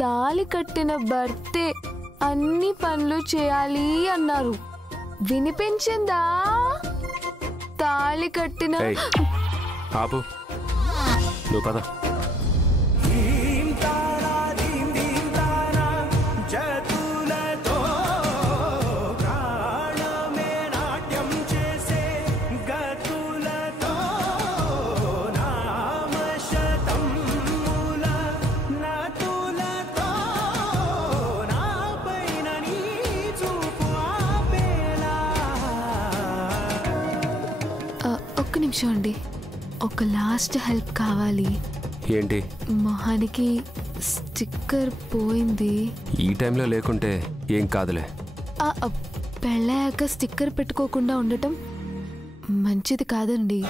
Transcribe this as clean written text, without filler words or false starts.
తాళి కట్టిన భర్తే అన్ని పనులు చేయాలి అన్నారు. వినిపించిందా? తాళి కట్టిన ఆపు, నువ్వు పద. ఒక్క నిమిషం అండి, ఒక లాస్ట్ హెల్ప్ కావాలి. ఏంటి? మొహానికి స్టిక్కర్ పోయింది. ఈ టైంలో లేకుంటే ఏం కాదులే. పెళ్ళాక స్టిక్కర్ పెట్టుకోకుండా ఉండటం మంచిది కాదండి.